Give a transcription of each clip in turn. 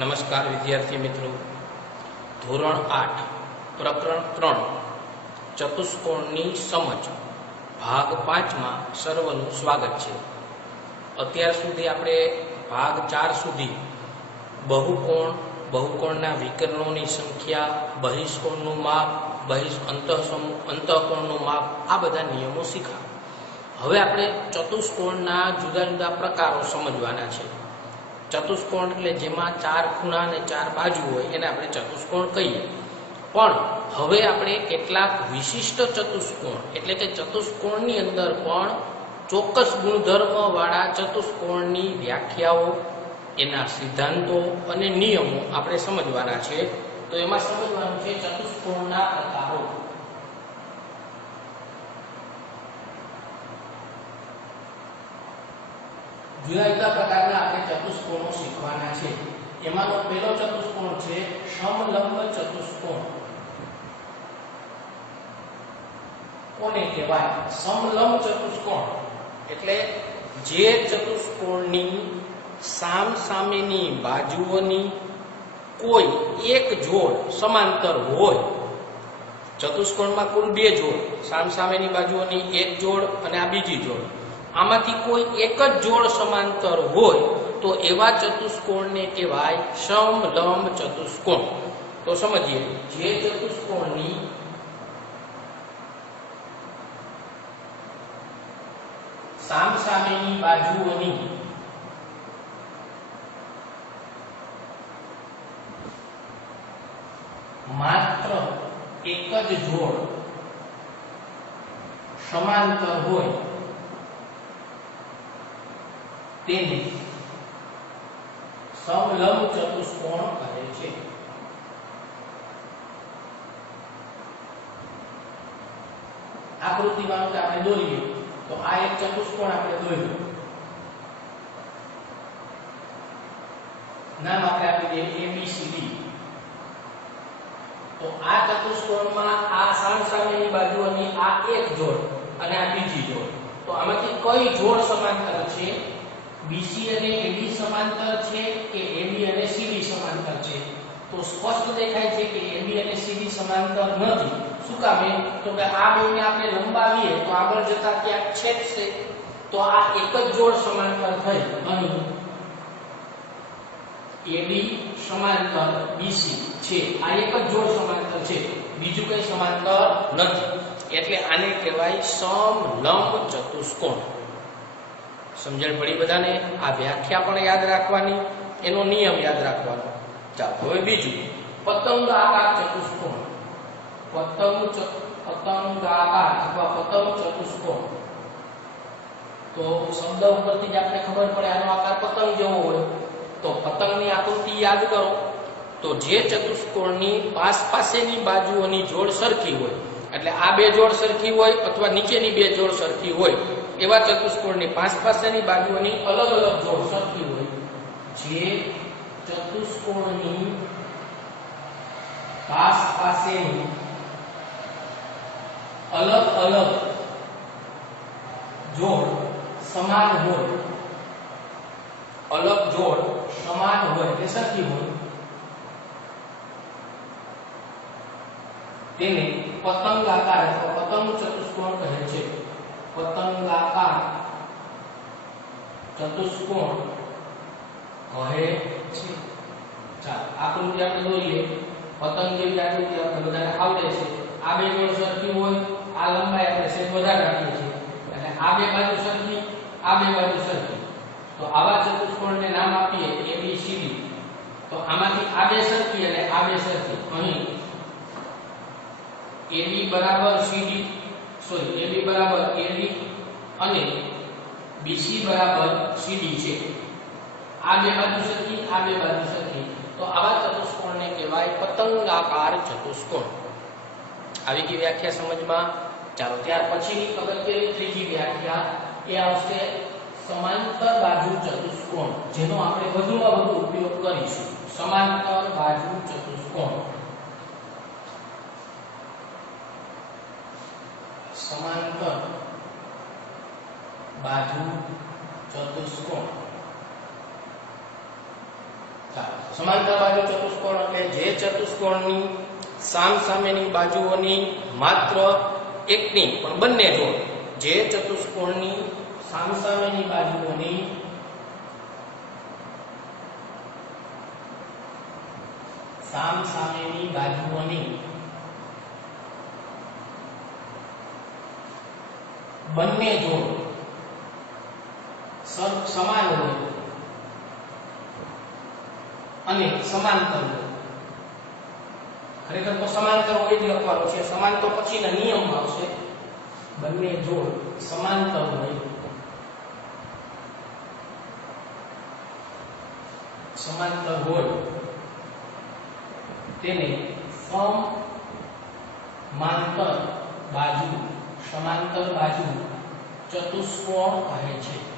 નમસ્કાર વિદ્યાર્થી મિત્રો. ધોરણ આઠ, પ્રકરણ ત્રણ, ચતુષ્કોણની સમજ, ભાગ પાંચમાં સર્વનું સ્વાગત છે. અત્યાર સુધી આપણે ભાગ ચાર સુધી બહુકોણ, બહુકોણના વિકર્ણોની સંખ્યા, બહિષ્કોણનું માપ, બહિષ અંતઃકોણનું માપ, આ બધા નિયમો શીખા. હવે આપણે ચતુષ્કોણના જુદા જુદા પ્રકારો સમજવાના છે. ચતુષ્કોણ એટલે જેમાં ચાર ખૂણા અને ચાર બાજુ હોય એને આપણે ચતુષ્કોણ કહીએ. પણ હવે આપણે કેટલાક વિશિષ્ટ ચતુષ્કોણ એટલે કે ચતુષ્કોણની અંદર પણ ચોક્કસ ગુણધર્મ વાળા ચતુષ્કોણની વ્યાખ્યાઓ, એના સિદ્ધાંતો અને નિયમો આપણે સમજવાના છે. તો એમાં સમજવાનું છે ચતુષ્કોણના પ્રકારો. જુદા જુદા પ્રકારના આપણે એમાંનો પહેલો ચતુષ્કોણ છે, સમલંબ ચતુષ્કોણ. કોને કહેવાય? સમલંબ ચતુષ્કોણ. એટલે જે ચતુષ્કોણની સામ સામેની બાજુઓની કોઈ એક જોડ સમાંતર હોય, ચતુષ્કોણમાં કુલ બે જોડ સામ સામેની બાજુઓની એક જોડ અને આ બીજી જોડ. આમાંથી કોઈ એક જ જોડ સમાંતર હોય તો એવા ચતુષ્કોણને કહેવાય સમલંબ ચતુષ્કોણ. તો સમજીએ, જે ચતુષ્કોણની સામ સામેની બાજુઓની માત્ર એક જ જોડ સમાંતર હોય, તેને સમલંબ ચતુષ્કોણ કહે છે. આકૃતિમાં આપણે દોરીએ, તો આ એક ચતુષ્કોણ આપણે દોર્યું. નામ આપણે આપી દઈએ એબીસીડી તો આ ચતુષ્કોણમાં આ સામસામેની બાજુઓની આ એક જોડ અને આ બીજી જોડ. તો આમાંથી કઈ જોડ સમાંતર છે? BC અને AD સમાંતર છે કે AB અને CD સમાંતર છે? તો સ્પષ્ટ દેખાય છે કે AB અને CD સમાંતર નથી. શું કામે? તો કે આ બેને આપણે લંબાવીએ તો આગળ જતા ક્યાંક છેદશે. તો આ એક જ જોડ સમાંતર થઈ. અહીં AB સમાંતર BC છે. આ એક જ જોડ સમાંતર છે. બીજું કઈ સમાંતર નથી. એટલે આને કહેવાય સમલંબ ચતુષ્કોણ. સમજણ પડી બધાને? આ વ્યાખ્યા પણ યાદ રાખવાની, એનો નિયમ યાદ રાખવાનો. ચાલો, હવે બીજું. પતંગ આકાર ચતુષ્કોણ. પતંગ પતંગ આકાર અથવા પતંગ ચતુષ્કોણ. તો શબ્દ ઉપરથી જ આપણે ખબર પડે આનો આકાર પતંગ જેવો હોય. તો પતંગની આકૃતિ યાદ કરો. તો જે ચતુષ્કોણની પાસ પાસેની બાજુઓની જોડ સરખી હોય, એટલે આ બે જોડ સરખી હોય અથવા નીચેની બે જોડ સરખી હોય એવા ચતુષ્કોણની પાંચ પાસેની બાજુઓની અલગ અલગ જોડ સરખી હોય. જે ચતુષ્કોણની પાસ પાસેની અલગ અલગ જોડ સમાન હોય. અલગ જોડ સમાન હોય કે સરખી હોય. તેને પતંગ આકાર અથવા પતંગ ચતુષ્કોણ કહે છે. પતંગાકાર ચતુષ્કોણ કહે છે. ચાલો આકૃતિ આપણે જોઈએ. પતંગ જેવી આકૃતિ આપણે બધાને આવડે છે. આ બે જોડ સરખી હોય, આ લંબાઈ આપણે સેજ વધારે રાખીએ છીએ. એટલે આ બે બાજુ સરખી, આ બે બાજુ સરખી. તો આવા ચતુષ્કોણને નામ આપીએ એ બી સી ડી તો આમાંથી આ બે સરખી અને આ બે સરખી. અહીં AB બરાબર CD સોરી AB બરાબર AD અને BC બરાબર CD છે. આ બે બાજુ સરખી, આ બે બાજુ સરખી. તો આવા ચતુષ્કોણને કહેવાય પતંગાકાર ચતુષ્કોણ. આવી ગઈ વ્યાખ્યા સમજમાં? ચાલો, ત્યાર પછીની અગત્યની ત્રીજી વ્યાખ્યા? એ આવશે સમાંતર બાજુ ચતુષ્કોણ, જેનો આપણે વધુમાં વધુ ઉપયોગ કરીશું. સમાંતર બાજુ ચતુષ્કોણ. સમાંતર બાજુ ચતુષ્કોણ સમાંતર બાજુ ચતુષ્કોણ એટલે જે ચતુષ્કોણની સામ સામેની બાજુઓની માત્ર એકની, પણ બંને જોડ જે ચતુષ્કોણની સામ સામેની બાજુઓની સામ સામેની બાજુઓની બંને જોડ. સમાન હોય. અને સમાંતર હોય. ખરેખર તો સમાંતર હોય જ લખવાનું છે. સમાન તો પછીના નિયમમાં આવશે. બંને જોડ સમાંતર હોય. સમાંતર હોય. તેને સમાંતર બાજુ સમાંતર બાજુ ચતુષ્કોણ કહે છે.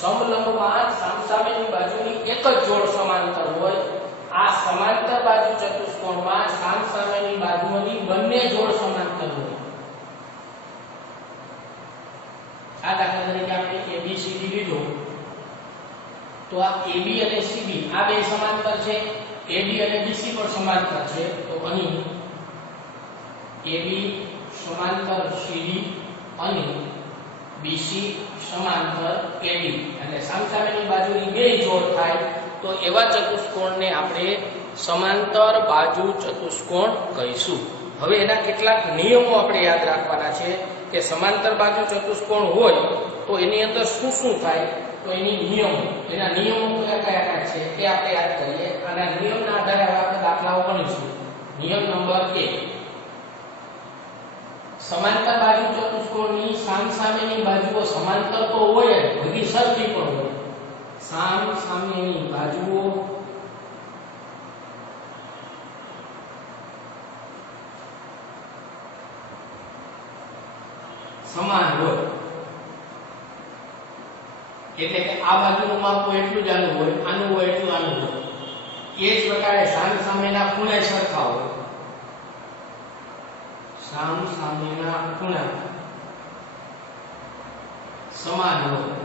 સમલંબમાં સામસામેની બાજુની એક જ જોડ સમાંતર હોય, આ સમાંતર બાજુ ચતુષ્કોણમાં સામસામેની બાજુઓની બંને જોડ સમાંતર હોય. આ દાખલા તરીકે આપણે ABCD લીધો. તો આ AB અને સીબી આ બે સમાંતર છે AB અને BC પણ સમાંતર છે. તો અહીં AB સમાંતર CD અને BC સમાંતર AD એટલે સામસામેની બાજુની બે જોડ થાય તો એવા ચતુષ્કોણને આપણે સમાંતર બાજુ ચતુષ્કોણ કહીશું. હવે એના કેટલાક નિયમો આપણે યાદ રાખવાના છે કે સમાંતર બાજુ ચતુષ્કોણ હોય તો એની અંદર શું શું થાય? તો એની નિયમો. એના નિયમો કયા કયા છે એ આપણે યાદ કરીએ. અને આ નિયમના આધારે હવે આપણે દાખલાઓ ગણીશું નિયમ નંબર એક સમાંતર બાજુ ચતુષ્કોણની સામ સામેની બાજુઓ સમાંતર તો હોય જ બધી સરખી પણ હોય. સામ સામેની બાજુઓ. સમાન હોય. એટલે કે આ બાજુનું માપ હોય એટલું જ આનું હોય આનું હોય એટલું આનું હોય. એ જ પ્રકારે સામ સામેના ખૂણે સરખા હોય સામ સામેના ખૂણા. સમાન હોય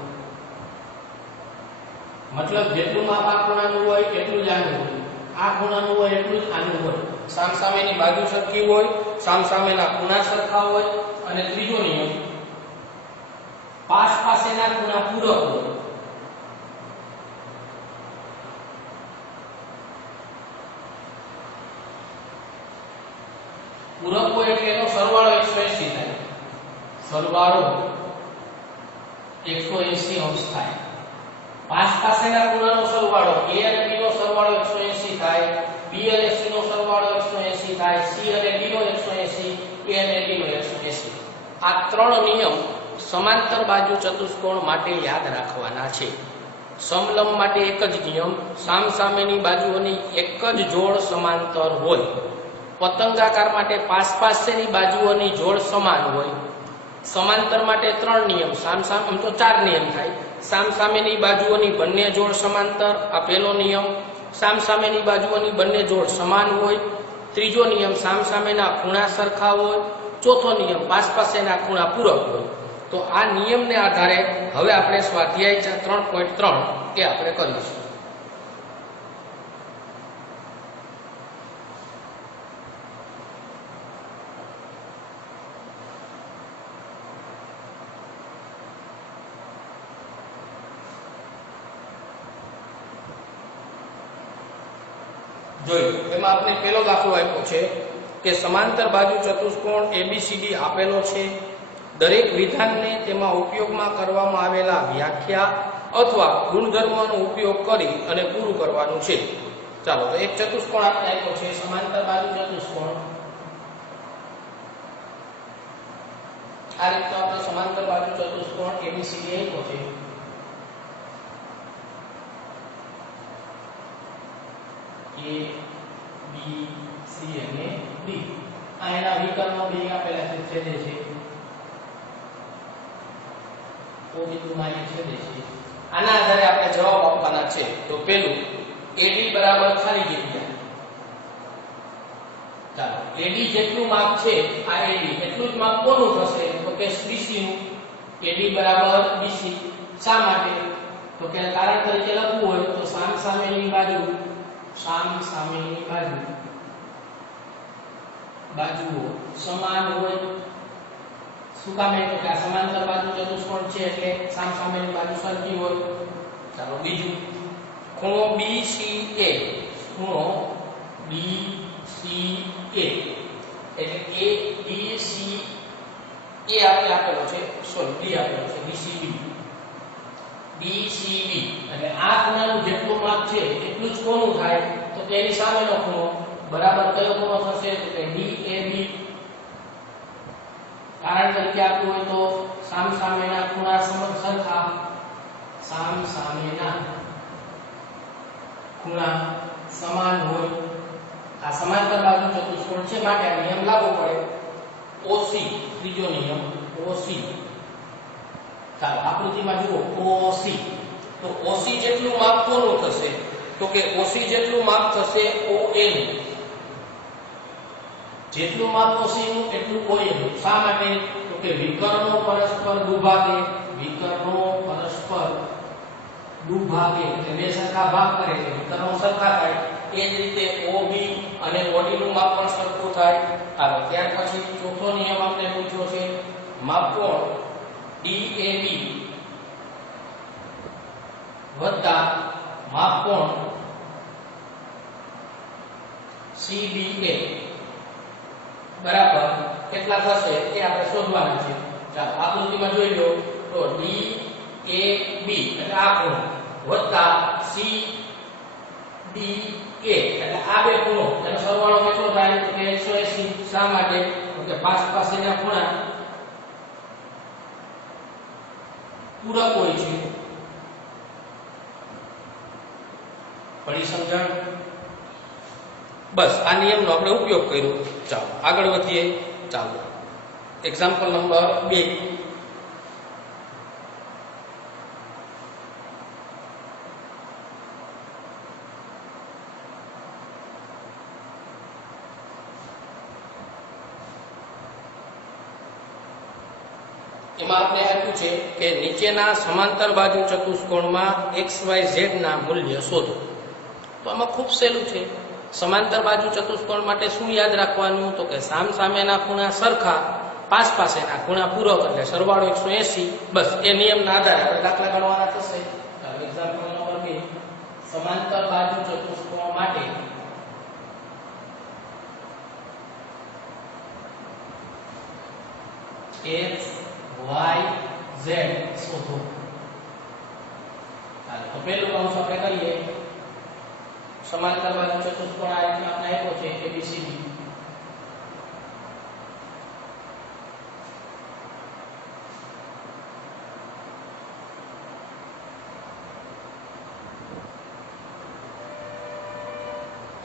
મતલબ જેટલું માપ આ ખૂણાનું હોય એટલું જ આનું આ ખૂણાનું હોય એટલું જ આનું હોય. સામ સામેની બાજુ સરખી હોય સામ સામેના ખૂણા સરખા હોય અને ત્રીજો નિયમ. પાસ પાસેના ખૂણા પૂરક હોય. પૂરક એટલે એનો સરવાળો 180 થાય. સરવાળો 180 અંશ થાય. પાસ પાસેના ખૂણાનો સરવાળો a અને b નો સરવાળો 180 થાય. B અને c નો સરવાળો 180 થાય. C અને d નો 180 a અને d નો 180 આ ત્રણ નિયમ સમાંતર બાજુ ચતુષ્કોણ માટે યાદ રાખવાના છે. સમલંબ માટે એક જ નિયમ સામસામેની બાજુઓની એક જ જોડ સમાંતર હોય. પતંગાકાર માટે પાસ પાસેની બાજુઓની જોડ સમાન હોય. સમાંતર માટે ત્રણ નિયમ સામ સામ આમ તો ચાર નિયમ થાય. સામ સામેની બાજુઓની બંને જોડ સમાંતર, આ પહેલો નિયમ. સામ સામેની બાજુઓની બંને જોડ સમાન હોય. ત્રીજો નિયમ સામ સામેના ખૂણા સરખા હોય. ચોથો નિયમ પાસ પાસેના ખૂણા પૂરક હોય. તો આ નિયમને આધારે હવે આપણે સ્વાધ્યાય ત્રણ પોઈન્ટ ત્રણ એ આપણે કરીશું. જોયું. એમાં આપણે પહેલો દાખલો આપ્યો છે કે સમાંતર બાજુ ચતુષ્કોણ એબીસીડી આપેલો છે. દરેક વિધાનને તેમાં ઉપયોગમાં કરવામાં આવેલા વ્યાખ્યા અથવા ગુણધર્મનો ઉપયોગ કરી અને પૂરું કરવાનું છે. ચાલો, તો એક ચતુષ્કોણ આપણે આપ્યો છે, સમાંતર બાજુ ચતુષ્કોણ. આ રીતે આપણે સમાંતર બાજુ ચતુષ્કોણ એબીસીડી આપ્યો છે. એ બી સી અને ડી આ એના વિકર્ણો બે આપેલા છે, છેદે છે. ઓ બિંદુમાં એ છેદે છે. આના આધારે આપણે જવાબ આપવાના છે. તો પહેલું AD બરાબર ખાલી જગ્યા. ચાલો AD જેટલું માપ છે, આ AD એટલું જ માપ કોનું થશે? તો કે BC નું. AD બરાબર BC શા માટે? તો કે કારણ તરીકે લખવું હોય તો સામ સામેની બાજુ સામ સામેની બાજુ. બાજુઓ. સમાન હોય. શું કામ એટલે કે આ સમાંતર બાજુ ચતુષ્કોણ છે એટલે સામ સામેની બાજુ સરખી હોય. ચાલો બીજું. ખૂણો BCA ખૂણો BCA એટલે A, B, C, A આપણે આપેલો છે. સોરી B આપેલો છે. BCB BCB એટલે આ ખૂણાનું જેટલું છે, એટલું જ કોનું થાય, તો તેની સામેનો ખૂણો બરાબર કયો ખૂણો થશે? તો કે DAB કારણ તરીકે આપ્યું હોય તો સામ સામેના ખૂણા સમ સરખા સામ સામેના ખૂણા સમાન હોય. આ સમાંતર બાજુ ચતુષ્કોણ છે માટે આ નિયમ લાગુ પડે. OC ત્રીજો નિયમ OC ચાલો, આકૃતિમાં જુઓ OC તો ઓસી જેટલું માપ કોનું થશે? તો કે ઓસી જેટલું માપ થશે ઓ નું જેટલું માપ ઓસી નું, એટલું OA નું શા માટે? તો કે વિકર્ણો પરસ્પર દુભાગે. વિકર્ણો પરસ્પર દુભાગે. એટલે બે સરખા ભાગ કરે છે. વિકર્ણો સરખા થાય. એ જ રીતે OB અને OD નું માપ પણ સરખું થાય. ચાલો, ત્યાર પછી ચોથો નિયમ આપણે પૂછ્યો છે. માપ કોણ DAB વત્તા માપકોણ CBA બરાબર? કેટલા થશે એ આપણે શોધવાના છે. ચાલો આકૃતિમાં જોઈ લો તો D A B એટલે આ ખૂણો, વત્તા C એટલે આ બે ખૂણો. એનો સરવાળો કેટલો થાય? તો કે 180 શા માટે? તો કે પાસ પાસેના ખૂણા પૂરક હોય છે. પડી સમજણ? બસ, આ નિયમનો આપણે ઉપયોગ કર્યો. ચાલો, આગળ વધીએ. ચાલો. એક્ઝામ્પલ નંબર બે. એમાં આપણે આપ્યું છે કે નીચેના સમાંતર બાજુ ચતુષ્કોણમાં એક્સ વાય ઝેડ ના મૂલ્ય શોધો. આમાં ખૂબ સહેલું છે. સમાંતર બાજુ ચતુષ્કોણ માટે શું યાદ રાખવાનું? તો કે સામ સામેના ખૂણા સરખા પાસ પાસેના ખૂણા પૂરક, એટલે સરવાળો એકસો એસી. બસ, એ નિયમના આધારે આપણે દાખલા ગણવાના થશે. સમાંતર બાજુ ચતુષ્કોણ માટે એક્સ, વાય, ઝેડ શોધો. તો પહેલું કૌંસ આપણે કરીએ. સમાંતર બાજુ ચતુષ્કોણ આ રીતના આપણે આપ્યો છે એબીસીડી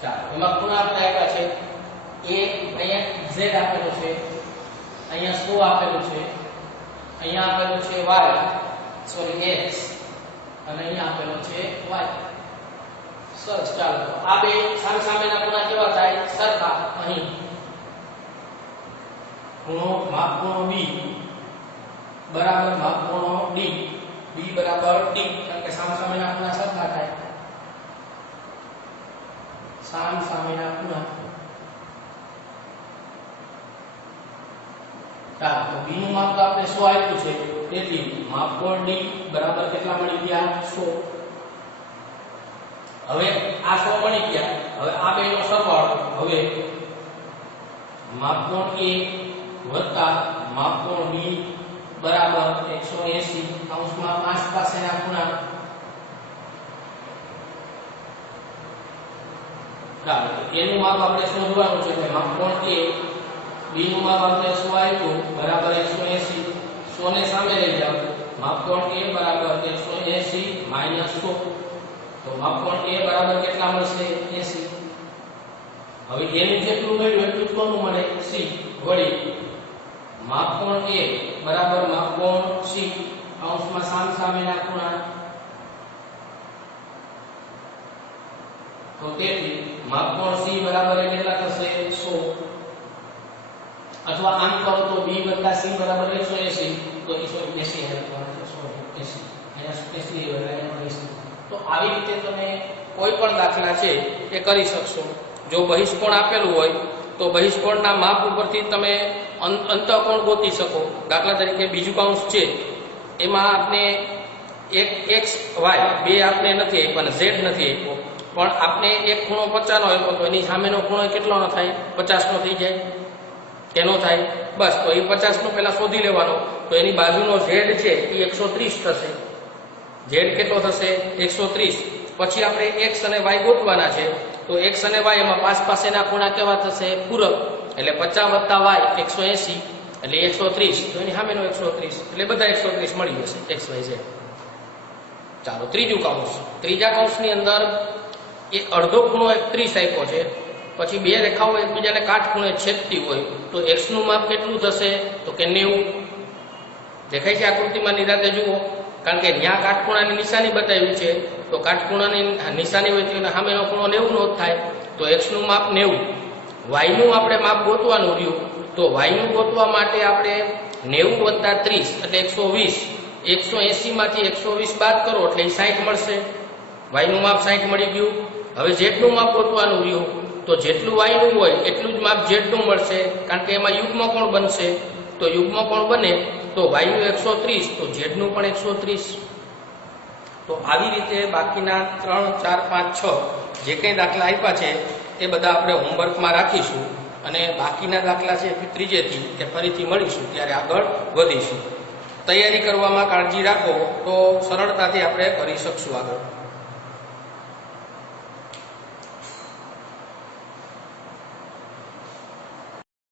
ચાલો એમાં ખૂણા આપણે આપ્યા છે એ અહીંયા ઝેડ આપેલો છે અહીંયા શું આપેલું છે અહીંયા આપેલું છે y સોરી x, અને અહીંયા આપેલો છે y. સરસ ચાલો. આ બે સામે સામેના ખૂણા કેવા થાય? સરખા અહીં. ખૂણો માપ ખૂણો b બરાબર માપ ખૂણો d. B બરાબર d કારણ કે સામ સામેના ખૂણા સરખા થાય. સામ સામેના ખૂણા. તો b નું માપ તો આપણે 100 આપ્યું છે. તેથી માપકોણ d? બરાબર કેટલા મળી ગયા? 100 હવે આ સો મળી ગયા. હવે આ બેનો સરવાળો હવે માપકોણ a વત્તા માપકોણ b બરાબર 180 કૌંસમાં પાંચ પાસેના ખૂણા ચાલો એનું માપ આપણે શોધવાનું છે કે માપકોણ a b નું માપ આપણે શું આવ્યું બરાબર 180 100 ને સામે લઈ જાઓ. માપકોણ a બરાબર 180 100 તો માપકોણ a બરાબર કેટલા મળશે? 80 હવે એનું જેટલું મળ્યું એટલું કોનું મળે? c વળી માપકોણ a બરાબર માપકોણ c કૌંસમાં સામ સામેના ખૂણા તો તેથી માપકોણ c બરાબર કેટલા થશે? 100 અથવા આમ કરો તો b c બરાબર 180 તો 180 હે 180 અહીંયા 80 એટલે 80 તો આવી રીતે તમે કોઈ પણ દાખલા છે એ કરી શકશો. જો બહિષ્કોણ આપેલું હોય, તો બહિષ્કોણના માપ ઉપરથી તમે અંતઃકોણ ગોતી શકો. દાખલા તરીકે બીજું કાઉન્સ છે, એમાં આપને એક એક્સ વાય, બે આપને નથી આપ્યો અને ઝેડ નથી આપ્યો. પણ આપને એક ખૂણો પચાસનો આપ્યો, તો એની સામેનો ખૂણો કેટલોનો થાય? પચાસનો થઈ જાય. તેનો થાય? બસ, તો એ પચાસનો પહેલાં શોધી લેવાનો. તો એની બાજુનો ઝેડ છે, એ એકસો ત્રીસ થશે. ઝેડ કેટલો થશે એકસો પછી આપણે એક્સ અને વાય ગોતવાના છે. તો એક્સ અને વાય એમાં પાસ પાસેના ખૂણા કેવા થશે? પૂરક. એટલે પચાસ વત્તા વાય એકસો એસી. એટલે એકસો ત્રીસ. તો એની સામેનો એકસો ત્રીસ. એટલે બધા એકસો ત્રીસ મળી જશે. X, Y, Z. ચાલો, ત્રીજું કૌંસ ત્રીજા કૌંસની અંદર એ અડધો ખૂણો ત્રીસ આપ્યો છે. પછી બે રેખાઓ એકબીજાને કાટખૂણે છેદતી હોય, તો એક્સનું માપ કેટલું થશે? તો કે નેવું. દેખાય છે આકૃતિમાં નિરાતે જુઓ. કારણ કે ત્યાં કાટખૂણાની નિશાની બતાવી છે, તો કાટખૂણાની નિશાની હોય તો સામેનો ખૂણો નેવું નો થાય. તો એક્સનું માપ નેવું. વાયનું આપણે માપ ગોતવાનું રહ્યું, તો વાયનું ગોતવા માટે આપણે નેવું વત્તા ત્રીસ, એટલે એકસો વીસ. એકસો એંસીમાંથી એકસો વીસ બાદ કરો, એટલે એ સાઠ મળશે. વાયનું માપ સાઠ મળી ગયું. હવે જેટલું માપ ગોતવાનું રહ્યું, તો જેટલું વાયનું હોય, એટલું જ માપ જેટલું મળશે, કારણ કે એમાં યુગ્મ કોણ બનશે. તો યુગ્મ કોણ બને તો વાયુ એકસો ત્રીસ, તો ઝેડનું પણ એકસો ત્રીસ. તો આવી રીતે બાકીના ત્રણ, ચાર, પાંચ, છ જે કંઈ દાખલા આપ્યા છે, એ બધા આપણે હોમવર્કમાં રાખીશું અને બાકીના દાખલા છે ત્રીજેથી કે ફરીથી મળીશું ત્યારે આગળ વધીશું. તૈયારી કરવામાં કાળજી રાખો તો સરળતાથી આપણે કરી શકશું આગળ.